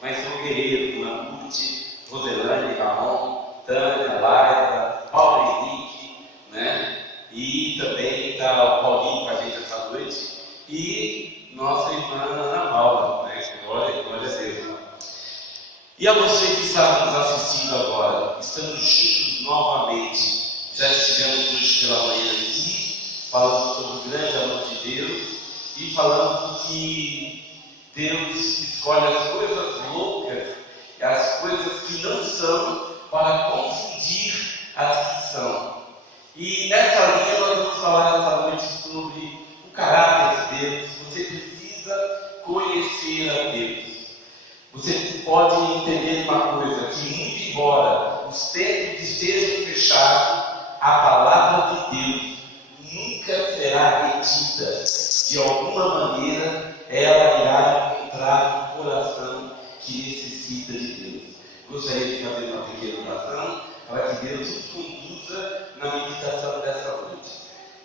mas são guerreiros, Mamute, Roselane, Ramon, Tânia, Laila, Paulo Henrique, né? E também está o Paulinho com a gente essa noite, e nossa irmã Ana Paula, né? Glória a Deus. E a você que está nos assistindo agora, estamos juntos novamente. Já estivemos hoje pela manhã aqui, falando sobre o grande amor de Deus e falando que Deus escolhe as coisas loucas, as coisas que não são, para confundir as que são. E nessa linha nós vamos falar essa noite sobre o caráter de Deus. Você precisa conhecer a Deus. Você pode entender uma coisa, que muito embora os tempos estejam fechados, a palavra de Deus nunca será retida. De alguma maneira, ela irá encontrar um coração que necessita de Deus. Gostaria de fazer uma pequena oração para que Deus nos conduza na meditação dessa noite.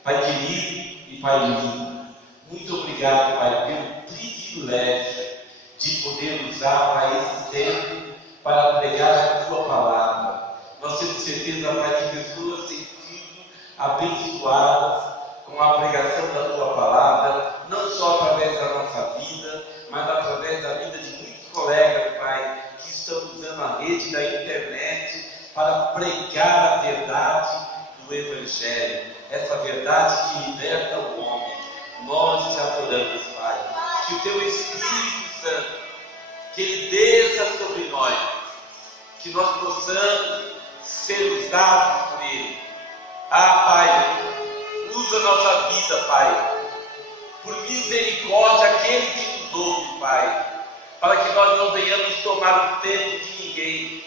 Pai querido e Pai lindo, muito obrigado, Pai, pelo privilégio de poder usar, Pai, esse tempo para pregar a Tua palavra. Nós temos certeza, Pai, que pessoas têm sido abençoadas com a pregação da Tua palavra, não só através da nossa vida, mas através da vida de muitos colegas, Pai, que estão usando a rede da internet para pregar a verdade do Evangelho, essa verdade que liberta o homem. Nós te adoramos, Pai, que o Teu Espírito Santo, que Ele desça sobre nós, que nós possamos ser usados por Ele. Pai, usa a nossa vida, Pai, por misericórdia aquele que nos ouve, Pai, para que nós não venhamos tomar o tempo de ninguém,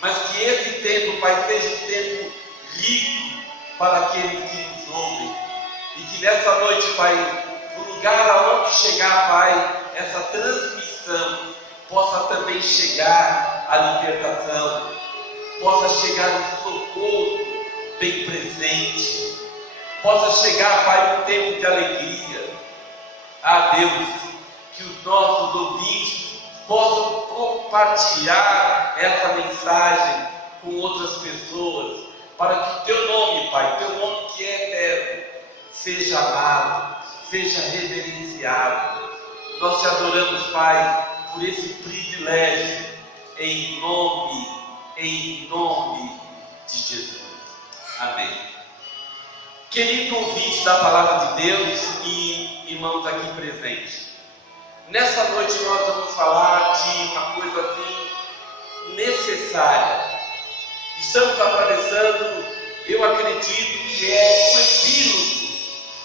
mas que esse tempo, Pai, seja um tempo rico para aqueles que nos ouvem, e que nessa noite, Pai, no lugar aonde chegar, Pai, essa transmissão possa também chegar a libertação, possa chegar o socorro bem presente, possa chegar, Pai, um tempo de alegria. Deus, que os nossos ouvintes possam compartilhar essa mensagem com outras pessoas, para que o Teu nome, Pai, Teu nome que é eterno, seja amado, seja reverenciado. Nós te adoramos, Pai, por esse privilégio, em nome de Jesus. Amém. Querido ouvinte da palavra de Deus e irmãos aqui presentes, nessa noite nós vamos falar de uma coisa assim necessária. Estamos atravessando, eu acredito que é o epílogo,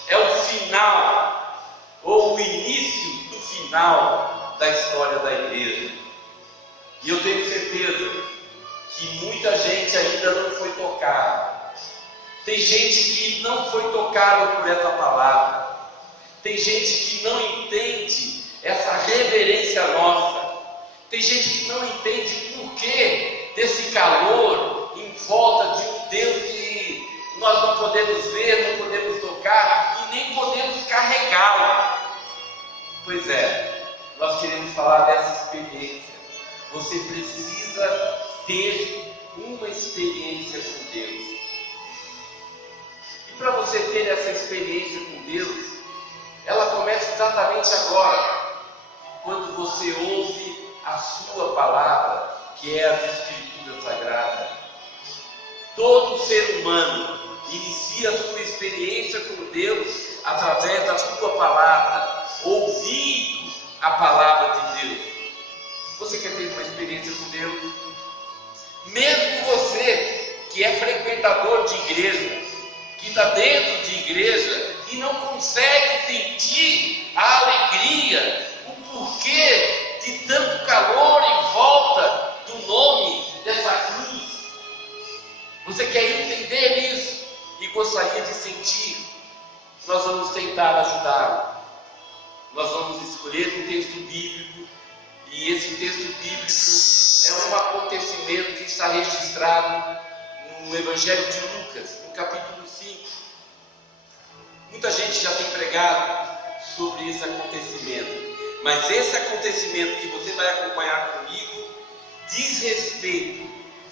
é o final, ou o início do final da história da igreja. E eu tenho certeza que muita gente ainda não foi tocada. Tem gente que não foi tocada por essa palavra. Tem gente que não entende essa reverência nossa. Tem gente que não entende o porquê desse calor em volta de um Deus que nós não podemos ver, não podemos tocar e nem podemos carregá-lo. Pois é, nós queremos falar dessa experiência. Você precisa ter uma experiência com Deus. E para você ter essa experiência com Deus, ela começa exatamente agora, quando você ouve a sua palavra, que é as Escrituras Sagradas. Todo ser humano inicia a sua experiência com Deus através da sua palavra, ouvindo a palavra de Deus. Você quer ter uma experiência com Deus? Mesmo você que é frequentador de igreja, que está dentro de igreja e não consegue sentir a alegria, o porquê de tanto calor em volta do nome dessa cruz. Você quer entender isso e gostaria de sentir? Nós vamos tentar ajudá-lo. Nós vamos escolher um texto bíblico, e esse texto bíblico é um acontecimento que está registrado no Evangelho de Lucas, no capítulo 5. Muita gente já tem pregado sobre esse acontecimento, mas esse acontecimento que você vai acompanhar comigo diz respeito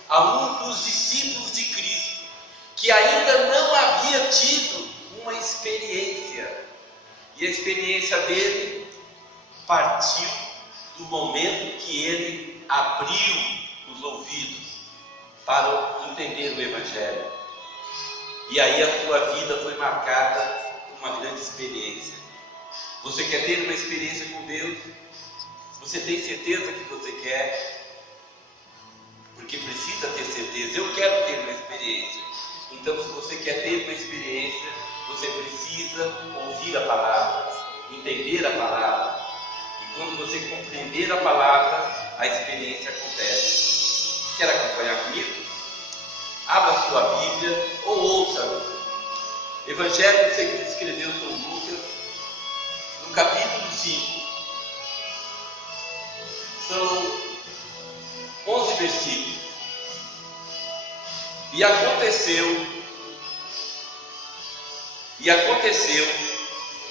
a um dos discípulos de Cristo que ainda não havia tido uma experiência, e a experiência dele partiu do momento que ele abriu os ouvidos para entender o Evangelho. E aí a sua vida foi marcada por uma grande experiência. Você quer ter uma experiência com Deus? Você tem certeza que você quer? Porque precisa ter certeza. Eu quero ter uma experiência. Então, se você quer ter uma experiência, você precisa ouvir a palavra, entender a palavra. E quando você compreender a palavra, a experiência acontece. Quer acompanhar comigo? Abra sua Bíblia ou ouça. Evangelho segundo escreveu São Lucas, no capítulo 5. São 11 versículos. E aconteceu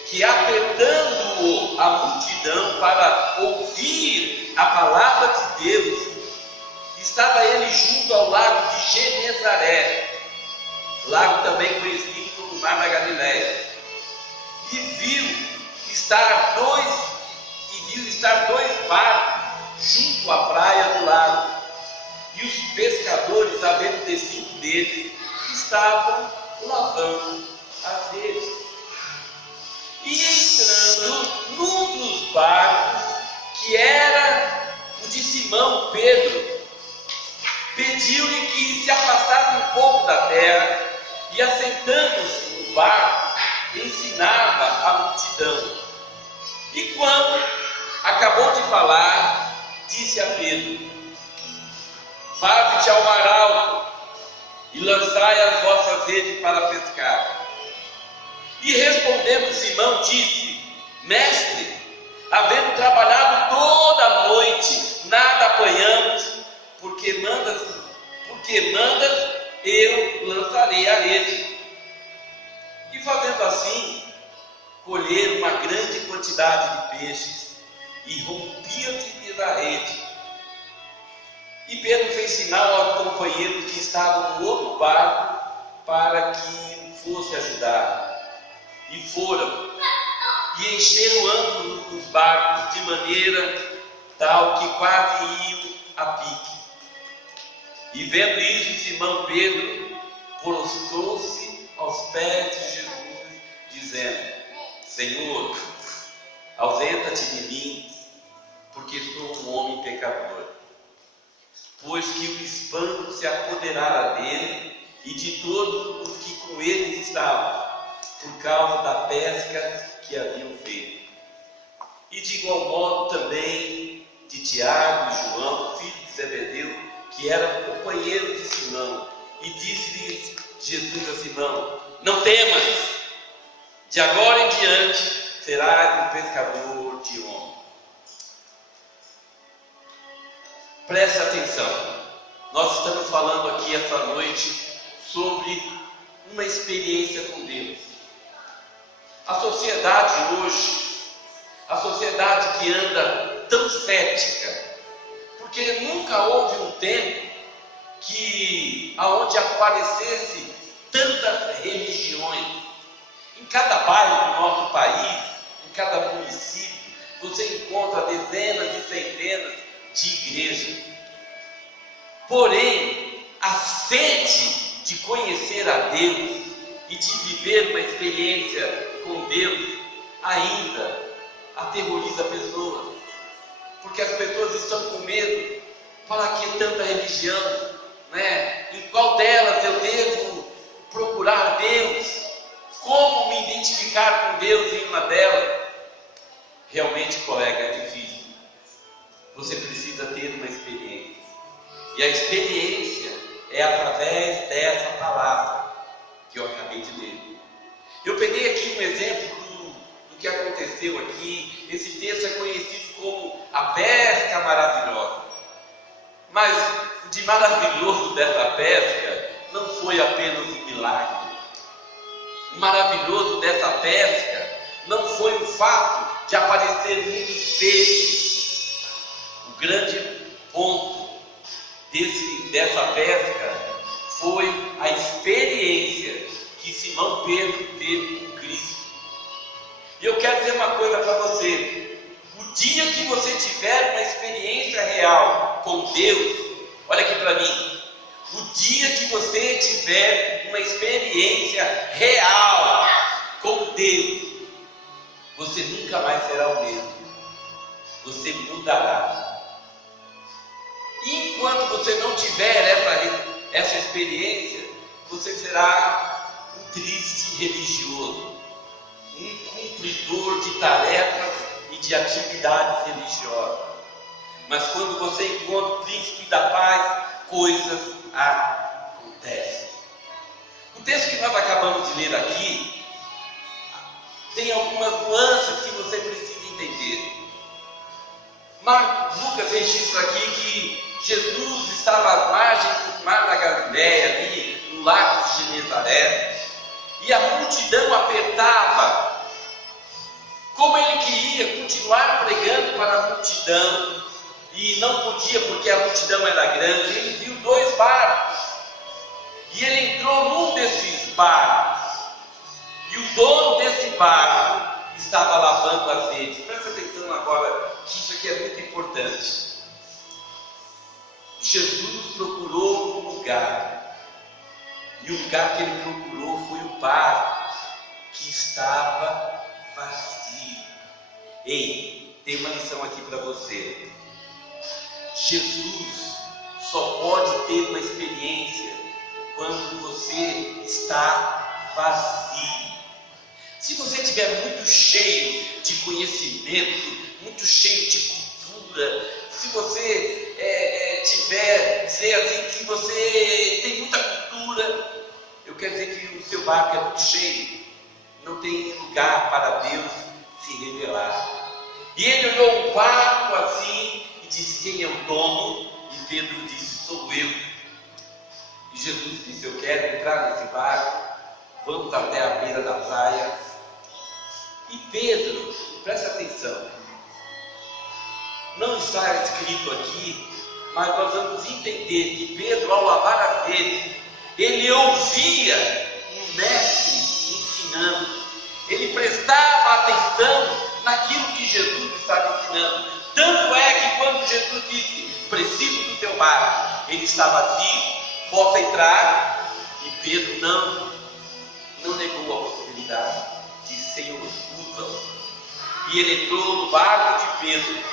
que, apertando-o a multidão para ouvir a palavra de Deus, estava ele junto ao lago de Genezaré, lago também conhecido como Mar da Galileia, e viu estar dois barcos junto à praia do lago, e os pescadores, havendo descido deles, estavam lavando as redes. E entrando num dos barcos, que era o de Simão Pedro, pediu-lhe que se afastasse um pouco da terra, e assentando-se no barco, ensinava a multidão. E quando acabou de falar, disse a Pedro: faze-te ao mar alto e lançai as vossas redes para pescar. E respondendo Simão, disse: mestre, havendo trabalhado toda a noite, nada apanhamos, porque mandas, eu lançarei a rede. E fazendo assim, colheram uma grande quantidade de peixes, e rompia-se-lhes a rede. E Pedro fez sinal aos companheiros que estavam no outro barco para que fosse ajudar. E foram, e encheram ambos os barcos de maneira tal que quase iam a pique. E vendo isso, Simão Pedro prostrou-se aos pés de Jesus, dizendo: Senhor, ausenta-te de mim, porque sou um homem pecador. Pois que o espanto se apoderara dele e de todos os que com eles estavam, por causa da pesca que haviam feito. E de igual modo também de Tiago e João, filhos de Zebedeu, que eram companheiros de Simão. E disse-lhes Jesus a Simão: não temas, de agora em diante serás um pescador de homens. Preste atenção, nós estamos falando aqui essa noite sobre uma experiência com Deus. A sociedade hoje, a sociedade que anda tão cética, porque nunca houve um tempo aonde aparecesse tantas religiões. Em cada bairro do nosso país, em cada município, você encontra dezenas e centenas de igrejas. Porém, a sede de conhecer a Deus e de viver uma experiência com Deus ainda aterroriza pessoas, porque as pessoas estão com medo. Para que tanta religião, né? Em qual delas eu devo procurar Deus? Como me identificar com Deus em uma delas? Realmente, colega, é difícil. Você precisa ter uma experiência, e a experiência é através dessa palavra que eu acabei de ler. Eu peguei aqui um exemplo do que aconteceu aqui. Esse texto é conhecido como a pesca maravilhosa. Mas de maravilhoso dessa pesca não foi apenas um milagre. O maravilhoso dessa pesca não foi o fato de aparecer muitos peixes. O grande ponto dessa pesca foi a experiência que Simão Pedro teve com Cristo. E eu quero dizer uma coisa para você: o dia que você tiver uma experiência real com Deus, olha aqui para mim, o dia que você tiver uma experiência real com Deus, você nunca mais será o mesmo, você mudará. E enquanto você não tiver essa experiência, você será um triste religioso, um cumpridor de tarefas e de atividades religiosas. Mas quando você encontra o príncipe da paz, coisas acontecem. O texto que nós acabamos de ler aqui tem algumas nuances que você precisa entender. Lucas registra aqui que Jesus estava à margem do mar da Galileia, ali no lago de Genezaré, e a multidão apertava. Como ele queria continuar pregando para a multidão, e não podia porque a multidão era grande, ele viu 2 barcos, e ele entrou num desses barcos, e o dono desse barco estava lavando as redes. Presta atenção agora, que isso aqui é muito importante. Jesus procurou um lugar, e o lugar que ele procurou foi o barco que estava vazio. Ei, tem uma lição aqui para você. Jesus só pode ter uma experiência quando você está vazio. Se você estiver muito cheio de conhecimento, muito cheio de cultura, se você dizer assim que você tem muita cultura, eu quero dizer que o seu barco é muito cheio, não tem lugar para Deus se revelar. E ele olhou um barco assim e disse: quem é o dono? E Pedro disse: sou eu. E Jesus disse: eu quero entrar nesse barco, vamos até a beira da praia. E Pedro, presta atenção, não está escrito aqui, mas nós vamos entender que Pedro, ao lavar as redes, ele ouvia um mestre ensinando, ele prestava atenção naquilo que Jesus estava ensinando. Tanto é que quando Jesus disse: preciso do teu barco, ele estava vazio, possa entrar. E Pedro não negou a possibilidade, disse: Senhor, usa-o. E ele entrou no barco de Pedro,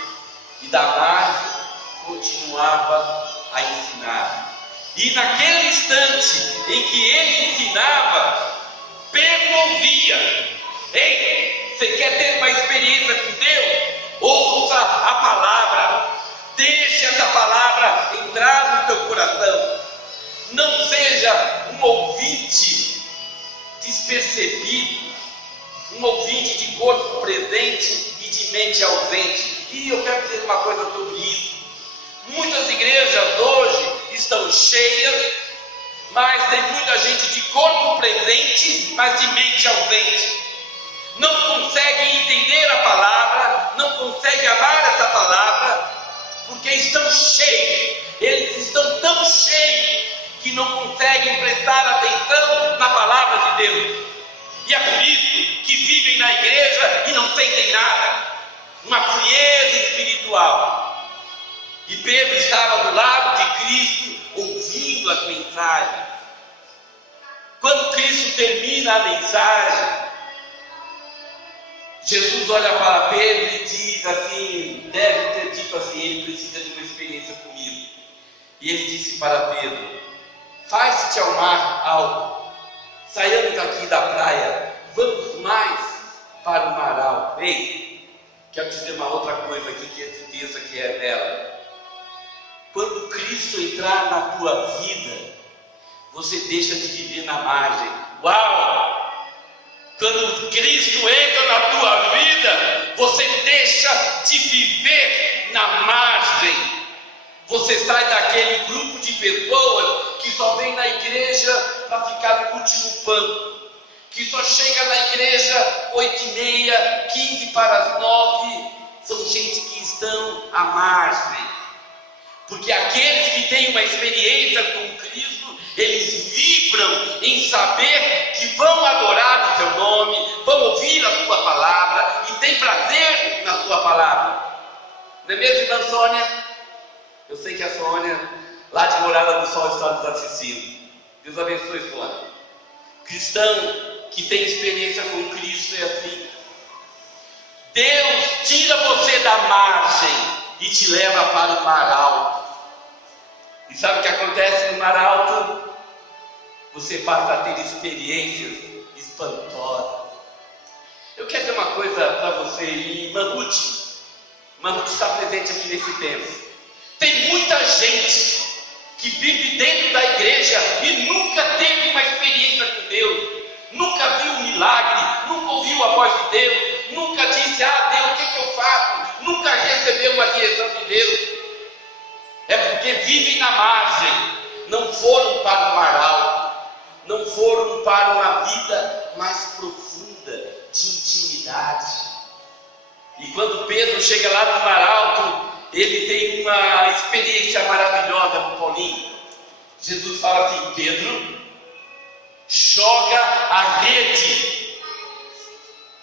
e da margem continuava a ensinar. E naquele instante em que ele ensinava, Pedro ouvia. Ei, você quer ter uma experiência com Deus? Ouça a palavra, deixe essa palavra entrar no teu coração. Não seja um ouvinte despercebido, um ouvinte de corpo presente e de mente ausente. E eu quero dizer uma coisa sobre isso. Muitas igrejas hoje estão cheias, mas tem muita gente de corpo presente, mas de mente ausente. Não conseguem entender a palavra, não conseguem amar essa palavra, porque estão cheios. Eles estão tão cheios que não conseguem prestar atenção na palavra de Deus. E é por isso que vivem na igreja e não sentem nada. Uma frieza espiritual. E Pedro estava do lado de Cristo, ouvindo as mensagens. Quando Cristo termina a mensagem, Jesus olha para Pedro e diz assim, deve ter dito assim: ele precisa de uma experiência comigo. E ele disse para Pedro: faz-te ao mar alto, saiamos aqui da praia, vamos mais para o mar alto. Ei, quero dizer uma outra coisa aqui, que esse texto aqui revela. Quando Cristo entrar na tua vida, você deixa de viver na margem. Uau! Quando Cristo entra na tua vida, você deixa de viver na margem. Você sai daquele grupo de pessoas que só vem na igreja para ficar no último banco, que só chega na igreja 8h30, 15 para as 9. São gente que estão à margem. Porque aqueles que têm uma experiência com Cristo, eles vibram em saber que vão adorar o seu nome, vão ouvir a sua palavra e têm prazer na sua palavra. Não é mesmo, irmã Sônia? Eu sei que a Sônia, lá de Morada do Sol, está nos assistindo. Deus abençoe, Sônia. Cristão que tem experiência com Cristo é assim. Deus tira você da margem e te leva para o mar alto. E sabe o que acontece no mar alto? Você passa a ter experiências espantosas. Eu quero dizer uma coisa para você, irmã Ruth. Irmã Ruth está presente aqui nesse tempo. Tem muita gente que vive dentro da igreja e nunca teve uma experiência com Deus, nunca viu um milagre, nunca ouviu a voz de Deus, nunca disse: ah, Deus, o que eu faço? Nunca recebeu uma direção de Deus. É porque vivem na margem, não foram para o mar alto, não foram para uma vida mais profunda de intimidade. E quando Pedro chega lá no mar alto, ele tem uma experiência maravilhosa com Paulinho. Jesus fala assim: Pedro, joga a rede.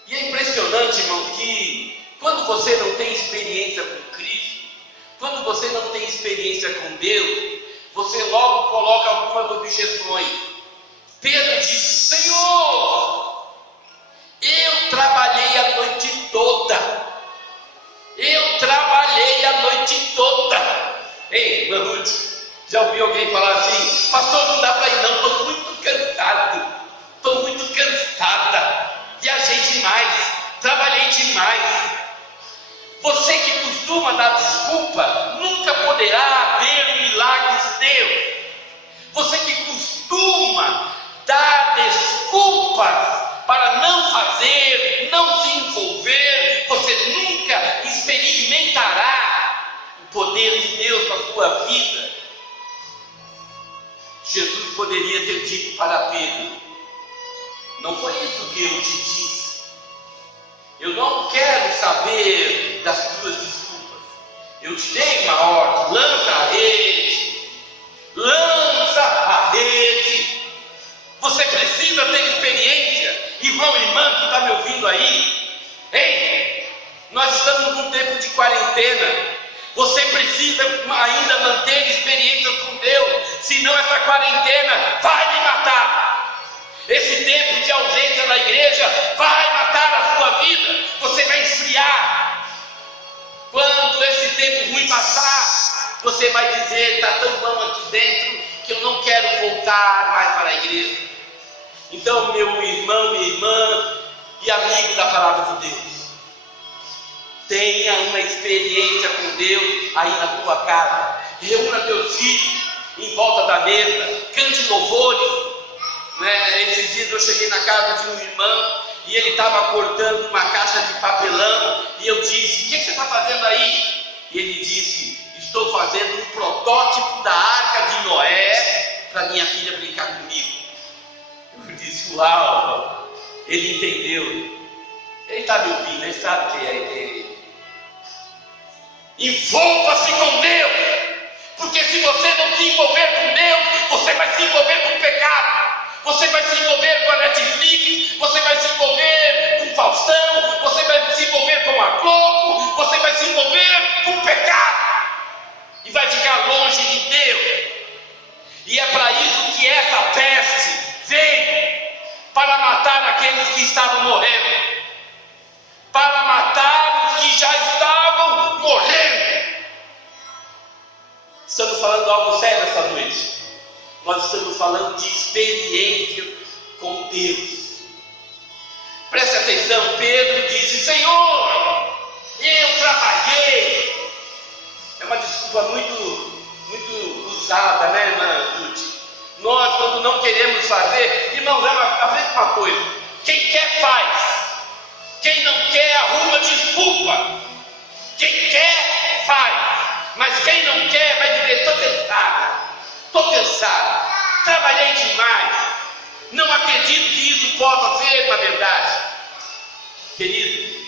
E é impressionante, irmão, que quando você não tem experiência com Cristo, quando você não tem experiência com Deus, você logo coloca algumas objeções. Pedro disse: Senhor, eu trabalhei a noite toda. Eu trabalhei a noite toda. Ei, irmã Ruth, já ouviu alguém falar assim: pastor, não dá para ir não, estou muito cansado, estou muito cansada, viajei demais, trabalhei demais. Você que costuma dar desculpa, nunca poderá ver o milagre de Deus. Você que costuma dar desculpas para não fazer, não se envolver, você nunca experimentará o poder de Deus na sua vida. Jesus poderia ter dito para Pedro: não foi isso que eu te disse. Eu não quero saber das tuas desculpas. Eu te dei uma ordem: lança a rede. Lança a rede. Você precisa ter experiência. Irmão e irmã que está me ouvindo aí, ei, nós estamos num tempo de quarentena. Você precisa ainda manter experiência com Deus, senão essa quarentena vai lhe matar. Esse tempo de ausência na igreja vai matar a sua vida. Você vai esfriar. Quando esse tempo ruim passar, você vai dizer: está tão bom aqui dentro que eu não quero voltar mais para a igreja. Então, meu irmão, minha irmã e amigo da palavra de Deus, tenha uma experiência com Deus aí na tua casa. Reúna teus filhos em volta da mesa, cante louvores. Esses dias eu cheguei na casa de um irmão e ele estava cortando uma caixa de papelão e eu disse: o que você está fazendo aí? E ele disse: estou fazendo um protótipo da Arca de Noé para minha filha brincar comigo. Eu disse: uau, ele entendeu. Ele está me ouvindo, ele sabe que é. Envolva-se com Deus, porque se você não se envolver com Deus, você vai se envolver com o pecado, você vai se envolver com a Netflix, você vai se envolver com o Faustão, você vai se envolver com a Globo, você vai se envolver com o pecado e vai ficar longe de Deus. E é para isso que essa peste veio, para matar aqueles que estavam morrendo, para matar os que já estavam morrendo. Estamos falando algo sério essa noite. Nós estamos falando de experiência com Deus. Preste atenção, Pedro disse: Senhor, eu trabalhei. É uma desculpa muito usada, né, irmã Ruth? Nós, quando não queremos fazer, irmãos, aprende uma coisa: quem quer faz, quem não quer arruma desculpa. Quem quer faz, mas quem não quer vai dizer: estou cansado, trabalhei demais, não acredito que isso possa ser uma verdade. Querido,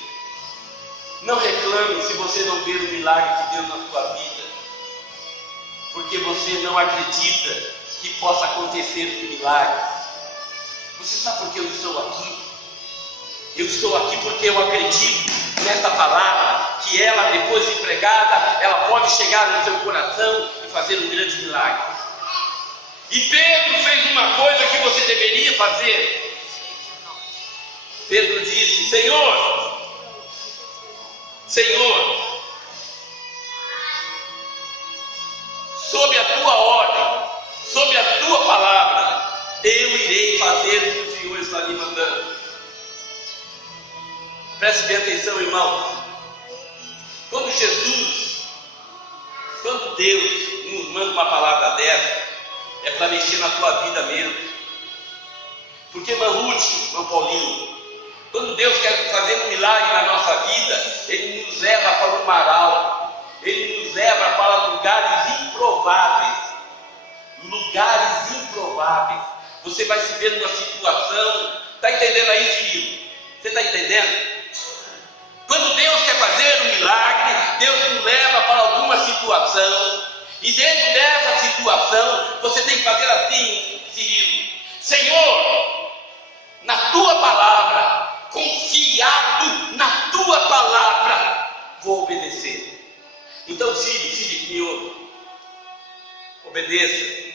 não reclame se você não ver o milagre de Deus na sua vida, porque você não acredita que possa acontecer milagres. Você sabe por que eu estou aqui? Eu estou aqui porque eu acredito nessa palavra, que ela, depois de pregada, ela pode chegar no seu coração e fazer um grande milagre. E Pedro fez uma coisa que você deveria fazer. Pedro disse: Senhor, sob a tua ordem, sob a tua palavra, eu irei fazer o que o Senhor está me mandando. Preste bem atenção, irmão. Quando Deus nos manda uma palavra dessa, é para mexer na tua vida mesmo. Porque, irmão Paulinho, quando Deus quer fazer um milagre na nossa vida, Ele nos leva para o maral, Ele nos leva para lugares improváveis. Lugares improváveis. Você vai se ver numa situação. Está entendendo aí, Cirilo? Você está entendendo? Quando Deus quer fazer um milagre, Deus nos leva para alguma situação, e dentro dessa situação, você tem que fazer assim, Cirilo: Senhor, na tua palavra, confiado na tua palavra, vou obedecer. Então, Círio, que me ouve, obedeça,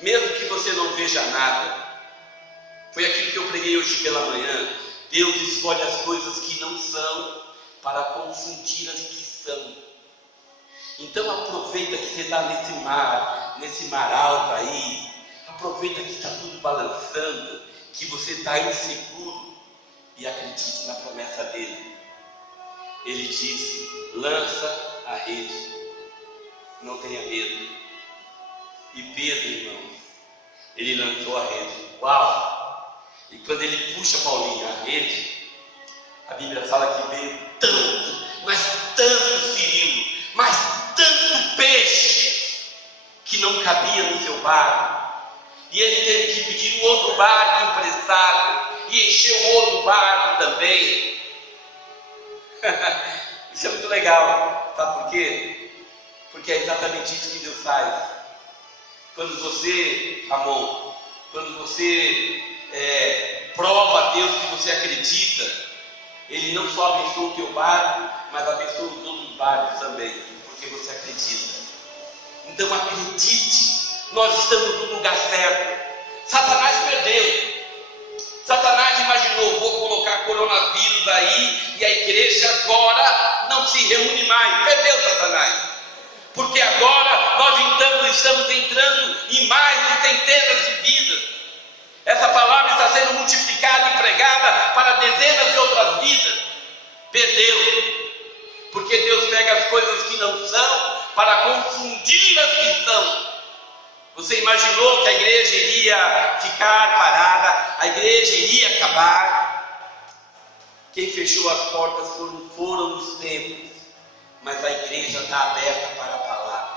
mesmo que você não veja nada. Foi aquilo que eu preguei hoje pela manhã. Deus escolhe as coisas que não são para confundir as que são. Então aproveita que você está nesse mar alto aí. Aproveita que está tudo balançando, que você está inseguro, e acredite na promessa dele. Ele disse: lança a rede, não tenha medo. E Pedro, irmãos, ele lançou a rede. Uau! E quando ele puxa, Paulinho, a rede, a Bíblia fala que veio tanto, mas tanto, Cirilo, mas tanto peixe, que não cabia no seu barco. E ele teve que pedir um outro barco emprestado, e encher um outro barco também. Isso é muito legal, sabe por quê? Porque é exatamente isso que Deus faz. Quando você, Ramon, quando você prova a Deus que você acredita, Ele não só abençoa o teu barco, mas abençoa os outros barcos também, porque você acredita. Então acredite, nós estamos no lugar certo. Satanás perdeu. Satanás imaginou: vou colocar coronavírus aí e a igreja agora não se reúne mais. Perdeu, Satanás. Porque agora nós estamos entrando em mais de centenas de vidas. Essa palavra está sendo multiplicada e pregada para dezenas de outras vidas. Perdeu. Porque Deus pega as coisas que não são para confundir as que são. Você imaginou que a igreja iria ficar parada, a igreja iria acabar? Quem fechou as portas foram os templos, mas a igreja está aberta para a palavra.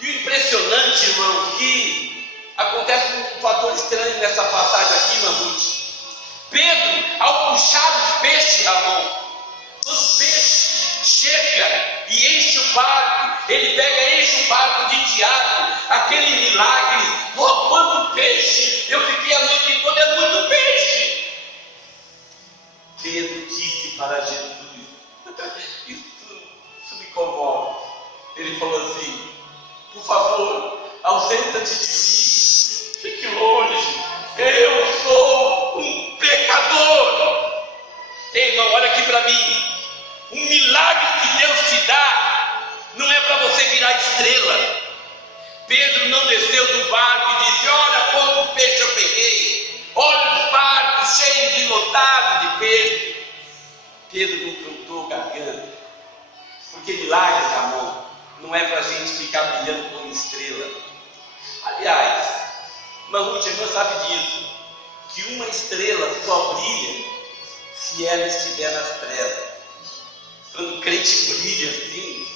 E o impressionante, irmão, que acontece um fator estranho nessa passagem aqui, Mamute. Pedro, ao puxar os peixes, Ramon, quando o peixe chega e enche o barco, ele pega e enche o barco de Tiago, aquele milagre. Oh, quanto peixe! Eu fiquei a noite toda, é muito peixe. Pedro disse para Jesus, isso me comove. Ele falou assim: por favor, ausenta-te de mim, fique longe, eu sou um pecador. Ei, irmão, olha aqui para mim. Um milagre que Deus te dá não é para você virar estrela. Pedro não desceu do barco e disse: olha quanto peixe eu peguei, olha os barcos cheios e lotados de peixe. Pedro não cantou garganta, porque milagres, amor, não é para a gente ficar brilhando como estrela. Aliás, Mamute, irmã sabe disso, que uma estrela só brilha se ela estiver nas trevas. Quando o crente brilha assim,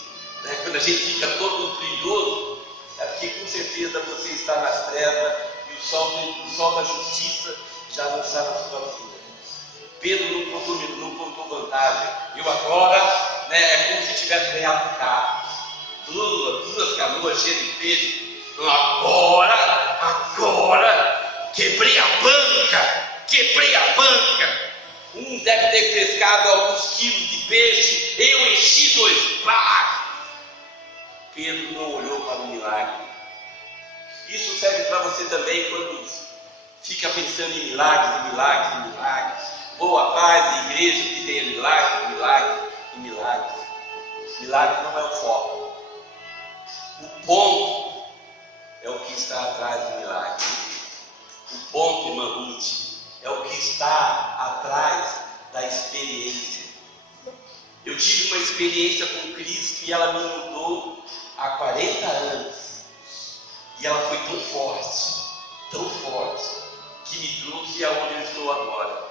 né, quando a gente fica todo brilhoso, é porque com certeza você está nas trevas e o sol da justiça já não está na sua vida. Pedro não contou vantagem. Eu agora né, é como se tivesse ganhado um carro. Duas canoas cheias de peixe. Agora, quebrei a banca. Um deve ter pescado alguns quilos de peixe, eu enchi 2 barcos. Pedro não olhou para o milagre. Isso serve para você também quando fica pensando em milagres. Boa paz, igreja que tenha milagres. Milagre não é o foco. O ponto é o que está atrás do milagre. O ponto, irmã Ruth, é o que está atrás da experiência. Eu tive uma experiência com Cristo e ela me mudou há 40 anos. E ela foi tão forte, que me trouxe aonde eu estou agora.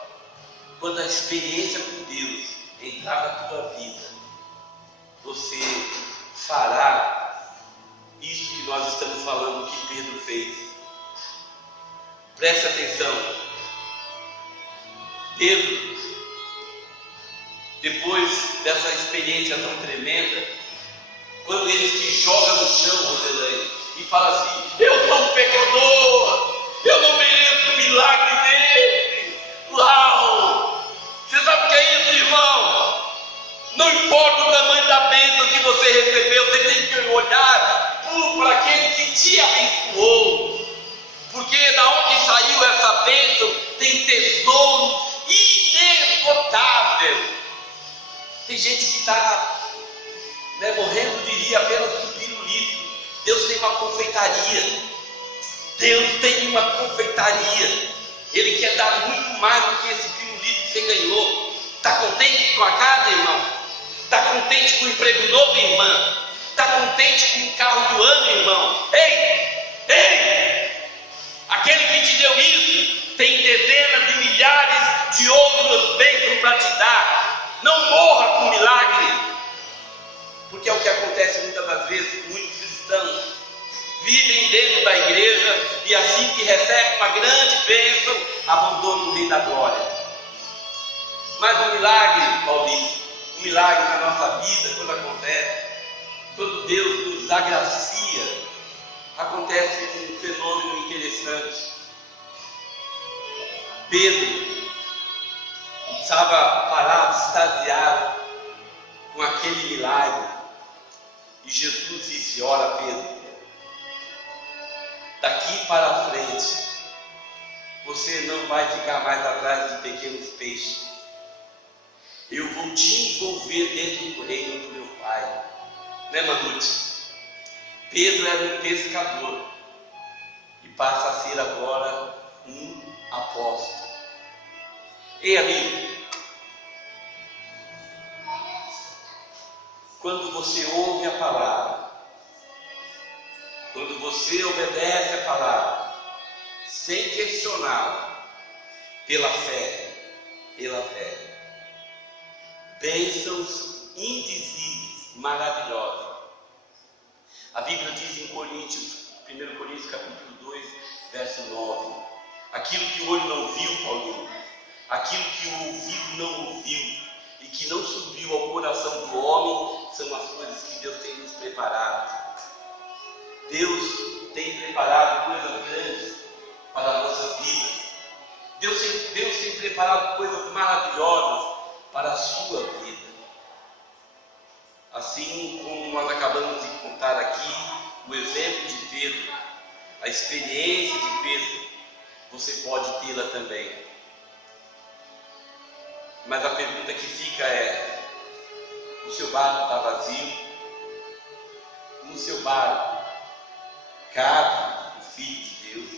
Quando a experiência com Deus entrar na tua vida, você fará isso que nós estamos falando que Pedro fez. Preste atenção. Pedro, depois dessa experiência tão tremenda, quando ele se joga no chão, Roselaine, e fala assim: eu sou um pecador, eu não mereço o milagre dele. Uau! Você sabe o que é isso, irmão? Não importa o tamanho da bênção que você recebeu, você tem que olhar para aquele que te abençoou. Porque da onde saiu essa bênção tem tesouro inesgotável. Tem gente que está morrendo de rir apenas com pirulito. Deus tem uma confeitaria. Ele quer dar muito mais do que esse pirulito que você ganhou. Está contente com a casa, irmão? Está contente com o emprego novo, irmã? Está contente com o carro do ano, irmão? Ei! Aquele que te deu isso tem dezenas e milhares de outros bênçãos para te dar. Não morra com milagre. Porque é o que acontece muitas das vezes. Muitos cristãos vivem dentro da igreja e assim que recebem uma grande bênção, abandonam o Rei da Glória. Mas o milagre, Paulinho, o milagre na nossa vida, quando acontece, quando Deus nos agracia, acontece um fenômeno interessante. Pedro estava parado, extasiado com aquele milagre, e Jesus disse: ora, Pedro, daqui para frente você não vai ficar mais atrás de pequenos peixes. Eu vou te envolver dentro do reino do meu Pai. Né, Mamute? Pedro era um pescador e passa a ser agora um apóstolo. Ei, amigo, quando você ouve a palavra, quando você obedece a palavra, sem questioná-la, pela fé, bênçãos indizíveis, maravilhosas. A Bíblia diz em Coríntios, 1 Coríntios capítulo 2, verso 9: aquilo que o olho não viu, Paulinho, aquilo que o ouvido não ouviu e que não subiu ao coração do homem, são as coisas que Deus tem nos preparado. Deus tem preparado coisas grandes para as nossas vidas. Deus tem preparado coisas maravilhosas para a sua vida. Assim como nós acabamos de contar aqui o exemplo de Pedro, a experiência de Pedro, você pode tê-la também. Mas a pergunta que fica é: o seu barco está vazio? No seu barco cabe o Filho de Deus?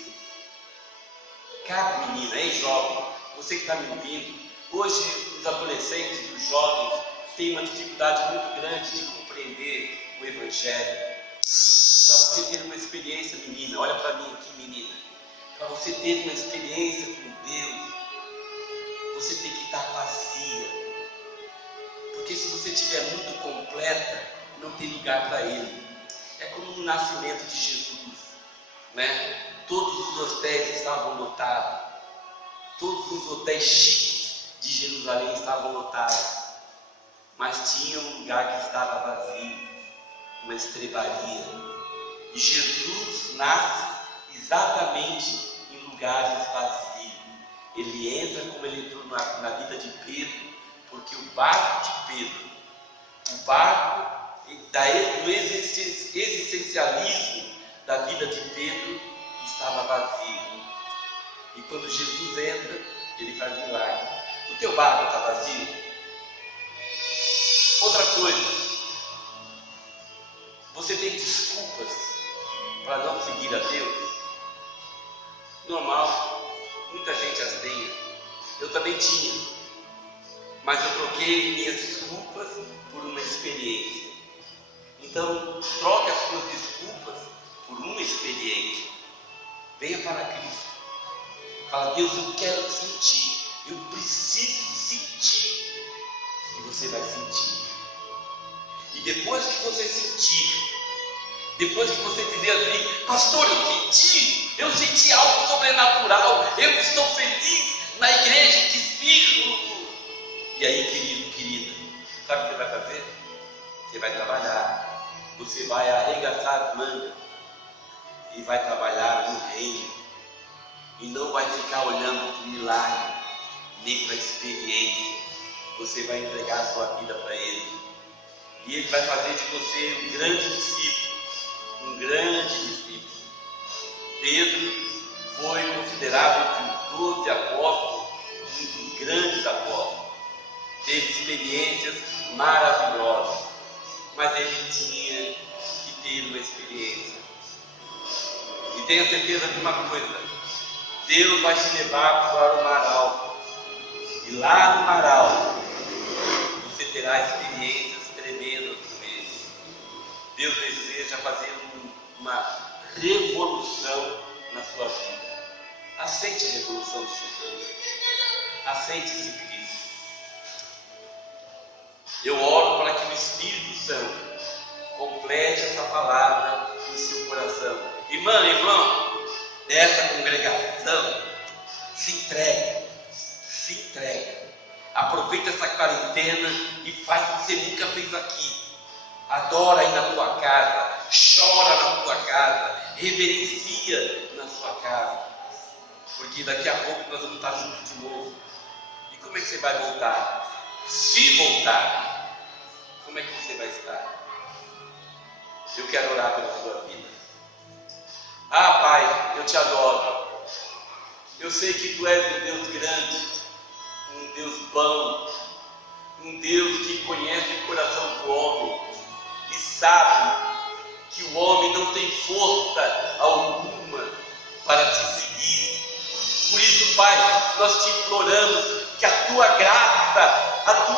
Cabe, menina, ei jovem, você que está me ouvindo, hoje os adolescentes e os jovens têm uma dificuldade muito grande de compreender o Evangelho. Para você ter uma experiência, menina, olha para mim aqui, menina, para você ter uma experiência com Deus, você tem que estar vazia. Porque se você estiver muito completa, não tem lugar para Ele. É como no nascimento de Jesus, né? Todos os hotéis estavam lotados. Todos os hotéis chiques de Jerusalém estavam lotados. mas tinha um lugar que estava vazio, uma estrebaria. E Jesus nasce exatamente em lugares vazios. Ele entra como ele entrou na vida de Pedro, porque o barco de Pedro, o barco do existencialismo da vida de Pedro estava vazio. E quando Jesus entra, ele faz milagre. O teu barco está vazio? Outra coisa, você tem desculpas para não seguir a Deus? Normal, muita gente as tem. Eu também tinha, mas eu troquei minhas desculpas por uma experiência. Então, troque as suas desculpas por uma experiência. Venha para Cristo. Fala: Deus, eu quero sentir, eu preciso sentir. E você vai sentir. E depois que você sentir, depois que você dizer assim: pastor, eu senti algo sobrenatural, eu estou feliz na igreja que sirvo. E aí, querido, querida, sabe o que você vai fazer? Você vai trabalhar, você vai arregaçar as mangas e vai trabalhar no reino. E não vai ficar olhando para o milagre, nem para a experiência. Você vai entregar a sua vida para Ele. E Ele vai fazer de você um grande discípulo. Um grande discípulo. Pedro foi considerado entre os 12 apóstolos um dos grandes apóstolos. Teve experiências maravilhosas. Mas ele tinha que ter uma experiência. E tenha certeza de uma coisa: Deus vai te levar para o mar alto. E lá no mar alto, você terá experiências tremendas com Ele. Deus deseja fazer uma revolução na sua vida. Aceite a revolução de Jesus. Aceite esse Cristo. Eu oro para que o Espírito Santo complete essa palavra em seu coração. Irmã, irmão, dessa congregação, se entrega. Se entrega. Aproveita essa quarentena e faz o que você nunca fez aqui. Adora aí na tua casa, chora na tua casa, reverencia na sua casa, porque daqui a pouco nós vamos estar juntos de novo. E como é que você vai voltar? Se voltar, como é que você vai estar? Eu quero orar pela sua vida. Ah, Pai, eu te adoro. Eu sei que Tu és um Deus grande, um Deus bom, um Deus que conhece o coração do homem e sabe que o homem não tem força alguma para te seguir. Por isso, Pai, nós te imploramos que a Tua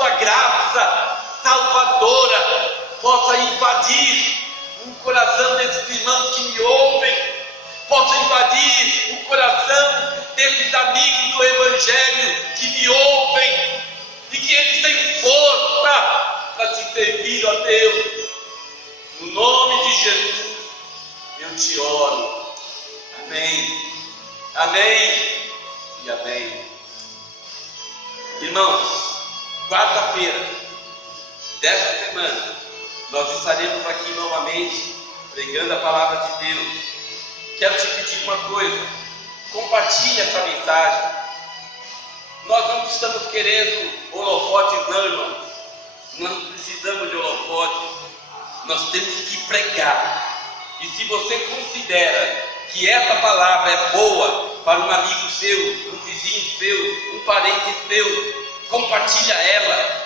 graça salvadora possa invadir o coração desses irmãos que me ouvem, possa invadir o coração desses amigos do Evangelho que me ouvem, e que eles tenham força para te servir, ó Deus. No nome de Jesus, eu te oro. Amém. Amém e amém. Irmãos, quarta-feira desta semana, nós estaremos aqui novamente pregando a palavra de Deus. Quero te pedir uma coisa: compartilhe essa mensagem. Nós não estamos querendo holofotes, não, irmão. Não precisamos de holofotes. Nós temos que pregar. E se você considera que essa palavra é boa para um amigo seu, um vizinho seu, um parente seu, compartilha ela.